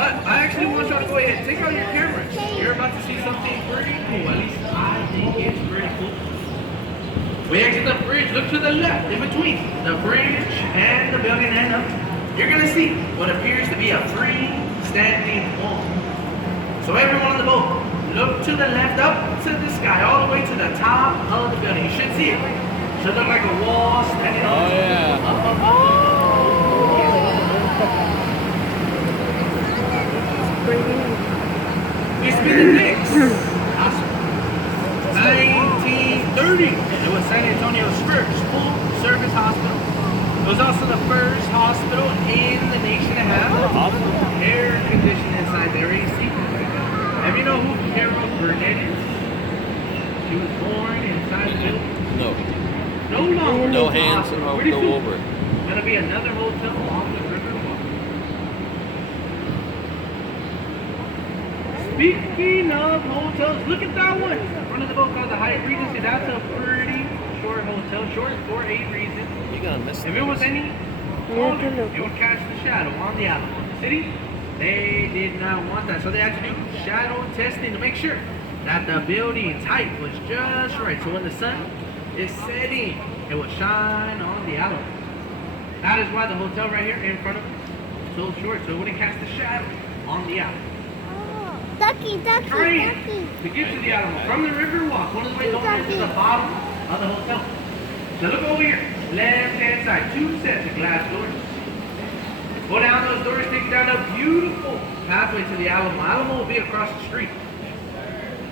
But I actually want y'all to go ahead and take out your cameras. You're about to see something pretty cool. At least I think it's pretty cool. We exit the bridge, look to the left, in between the bridge and the building and up. You're gonna see what appears to be a freestanding wall. So everyone on the boat, look to the left up to the sky, all the way to the top of the building. You should see it. Should look like a wall standing on Oh, yeah. We spin the next. Awesome. 1930. It was San Antonio's first full-service hospital. It was also the first hospital in the nation to have air conditioning inside their AC. Have you know who Carol Burnett is? She was born inside the building. No. No longer. No hands or Pretty go soon, over. Gonna be another hotel along the Riverwalk. Speaking of hotels, look at that one. Front of the boat called the Hyatt Regency. That's a pretty short hotel. Short for a reason. You're gonna miss If it was any older, it would catch the shadow on the island. The city, they did not want that. So they had to do shadow testing to make sure that the building's height was just right. So when the sun is setting, it will shine on the island. That is why the hotel right here in front of us is so short, so it wouldn't cast a shadow on the island. Ducky. To get to the island from the Riverwalk, one of the ways over to the bottom of the hotel. Now look over here, left hand side, two sets of glass doors. Go down those doors, take you down a beautiful pathway to the Alamo. Alamo will be across the street.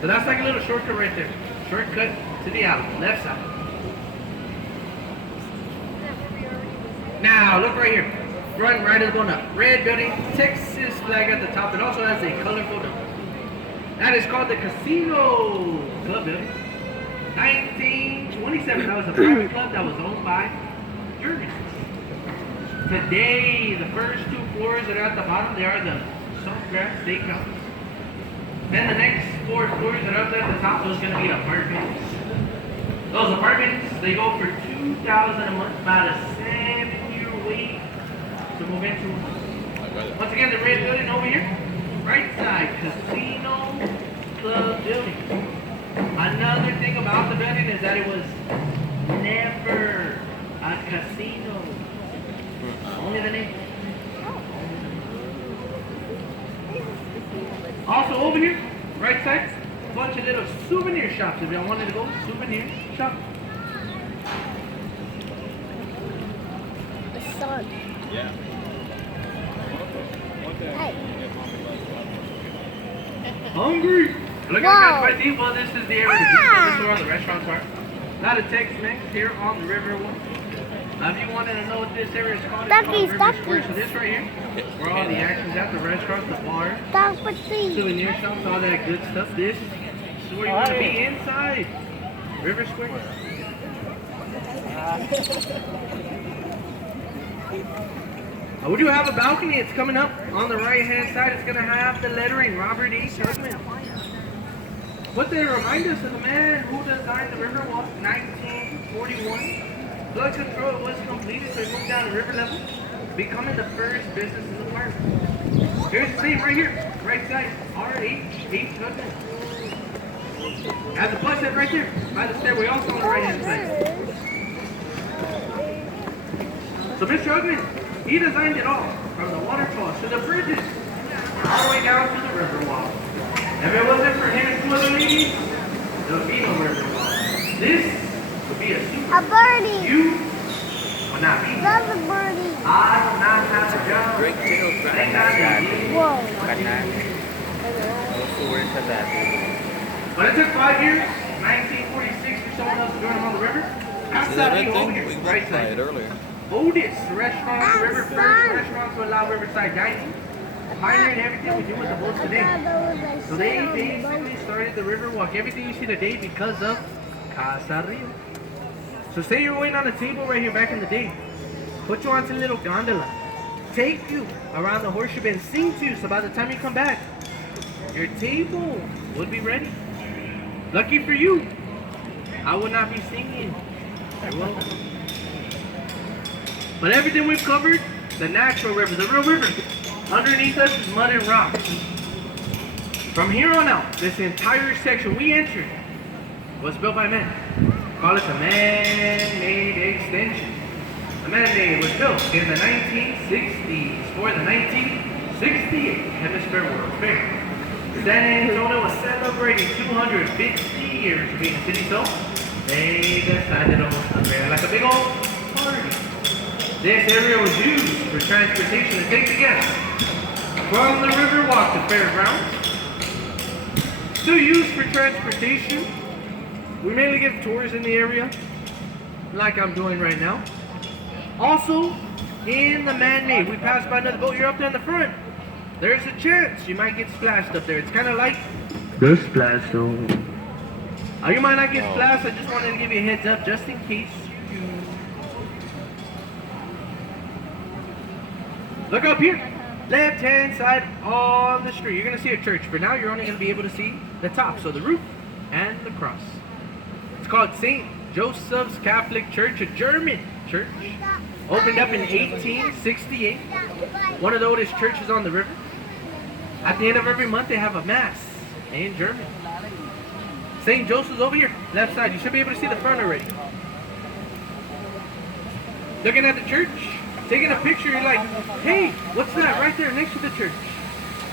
So that's like a little shortcut right there. Shortcut to the Alamo, left side. Now, look right here. Front right is going up. Red building, Texas flag at the top. It also has a colorful number. That is called the Casino Club building. 1927. That was a private club that was owned by Germans. Today, the first two floors that are at the bottom, they are the Saltgrass Steakhouse. Then the next four floors that are up there at the top, those are going to be apartments. Those apartments, they go for $2,000 a month, about a 7-year wait to move into. Once again, the red building over here, right side, Casino Club building. Another thing about the building is that it was never a casino. Only the name. Also over here, right side, a bunch of little souvenir shops. If y'all wanted to go, souvenir shop. The sun. Yeah. Hey. Hungry? Look at my team. Well, this is the area. This is where all the restaurants are. A lot of Tex-Mex here on the Riverwalk. If you wanted to know what this area is called, it's called River Square. So this right here, where all the action's at, the restaurants, the bars, souvenir shops, all that good stuff. This is where you want to be inside River Square. We do have a balcony. It's coming up on the right-hand side. It's going to have the lettering Robert E. Tubman. What they remind us of the man who designed the Riverwalk in 1941. Flood control was completed, so it moved down to river level, becoming the first business in the park. Here's the name right here, right side, R.H. Tubman. Has a plus set right there, by the stairway, also on the right-hand side. So Mr. Tubman, he designed it all, from the waterfalls to the bridges, all the way down to the Riverwalk. If it wasn't for him and two other ladies, there would be no Riverwalk. This would be a super. A birdie. You will not be. That's a birdie. I will not have a job. Great tail Thank God you. Whoa. But it took 5 years, 1946, for someone else to join them on the river. That's See that red over thing? here, We right looked at side. it earlier. Oldest restaurant on the river, first restaurant to allow riverside dining. Pioneered everything we do with the boats today. So they basically started the Riverwalk, everything you see today because of Casa Rio. So say you're waiting on a table right here back in the day. Put you onto a little gondola. Take you around the horseshoe and sing to you, so by the time you come back, your table would be ready. Lucky for you, I would not be singing. I won't. But everything we've covered, the natural river, the real river, Underneath us is mud and rocks. From here on out, this entire section we entered was built by men. Call it the man-made extension. The man-made was built in the 1960s for the 1968 Hemisphere World Fair. San Antonio was celebrating 250 years of being a city, so they decided to host a fair like a big old party. This area was used for transportation to take the guests from the Riverwalk to fairgrounds. Still used for transportation. We mainly give tours in the area, like I'm doing right now. Also, in the man-made, we passed by another boat. You're up there in the front. There's a chance you might get splashed up there. It's kind of like the splash zone. You might not get splashed. I just wanted to give you a heads up, just in case you do. Look up here. Left-hand side on the street. You're going to see a church. For now, you're only going to be able to see the top, so the roof and the cross. It's called St. Joseph's Catholic Church, a German church. Opened up in 1868. One of the oldest churches on the river. At the end of every month, they have a mass in German. St. Joseph's over here, left side. You should be able to see the front already. Looking at the church, taking a picture, you're like, hey, what's that right there next to the church?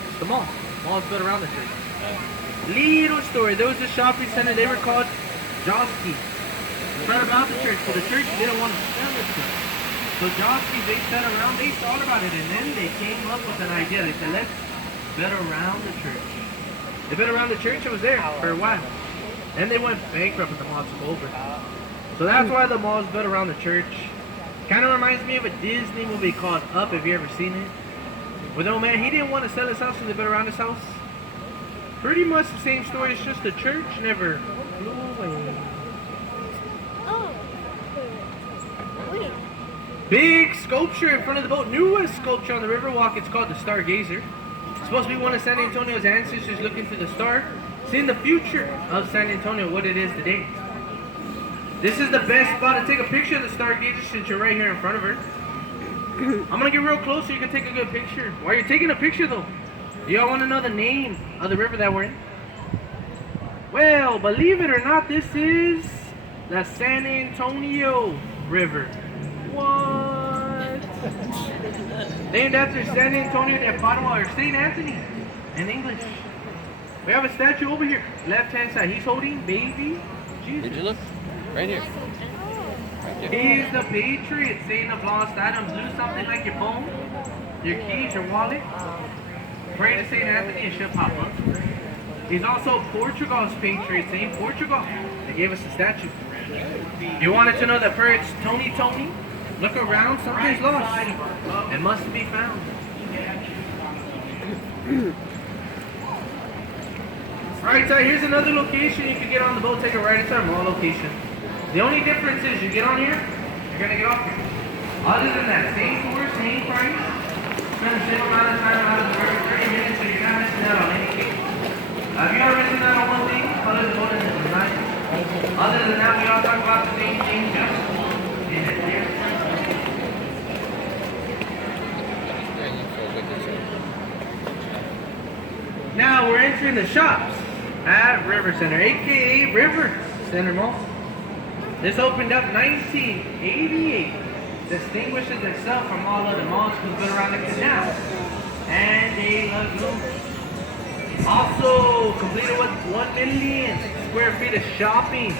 It's the mall. Mall's built around the church. Little story. There was a shopping center. They were called Joski. Right about the church. So the church didn't want to sell it to them. So Joski, they sat around, they thought about it, and then they came up with an idea. They said, let's build around the church. They built around the church. It was there for a while. Then they went bankrupt and the mall took over. So that's why the mall's built around the church. Kind of reminds me of a Disney movie called Up, if you ever seen it. With old man, he didn't want to sell his house, so they built around his house. Pretty much the same story, it's just the church never flew away. Oh. Wait. Big sculpture in front of the boat. Newest sculpture on the Riverwalk. It's called the Stargazer. It's supposed to be one of San Antonio's ancestors looking to the star, seeing the future of San Antonio, what it is today. This is the best spot to take a picture of the Stargazer since you're right here in front of her. I'm gonna get real close so you can take a good picture. While you're taking a picture though, y'all want to know the name of the river that we're in? Well, believe it or not, this is the San Antonio River. What? Named after San Antonio de Padua, or St. Anthony in English. We have a statue over here, left-hand side. He's holding baby Jesus. Did you look? Right here. Right there. He's the patriot, saying of lost items. Lose something like your phone, your keys, your wallet. Pray to St. Anthony and she'll pop up. He's also Portugal's patriot, saying Portugal. They gave us a statue. You wanted to know that prayer, it's Tony Tony? Look around, something's lost. It must be found. Alright, so here's another location. You can get on the boat, take a ride. It's our mall location. The only difference is you get on here, you're going to get off here. Other than that, same tour, same price. Spend the same amount of time out of the river, 30 minutes, so you're not missing out on anything. If you're missing out on one thing, other than going in the design. Other than that, we all talk about the same thing, just in it here. Now we're entering the shops at River Center, aka River Center Mall. This opened up 1988. Distinguishes itself from all other malls because it's built around the canal and a lagoon. Also completed with 1 million square feet of shopping.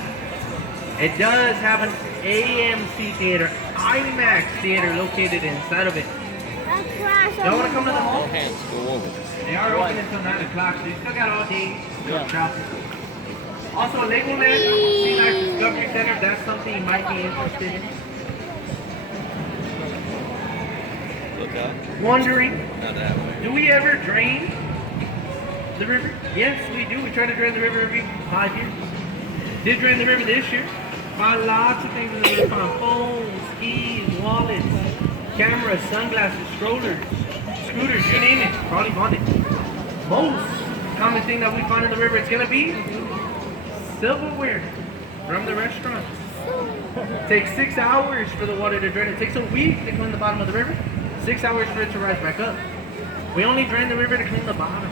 It does have an AMC theater, IMAX theater located inside of it. Y'all want to come to the mall? Hands go over. They are open until 9 o'clock, so you still got all day to go shopping. Also, Legoland Sea Life Discovery Center, if that's something you might be interested in. Look up. Wondering, Not that way. do we ever drain the river? Yes, we do. We try to drain the river every 5 years. Did drain the river this year. Found lots of things in the river. Found phones, skis, wallets, cameras, sunglasses, strollers, scooters, you name it. Probably found it. Most common thing that we find in the river, it's going to be silverware from the restaurant. It takes 6 hours for the water to drain. It takes a week to clean the bottom of the river. 6 hours for it to rise back up. We only drain the river to clean the bottom.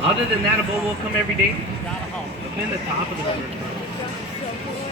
Other than that, a boat will come every day. They'll clean the top of the river.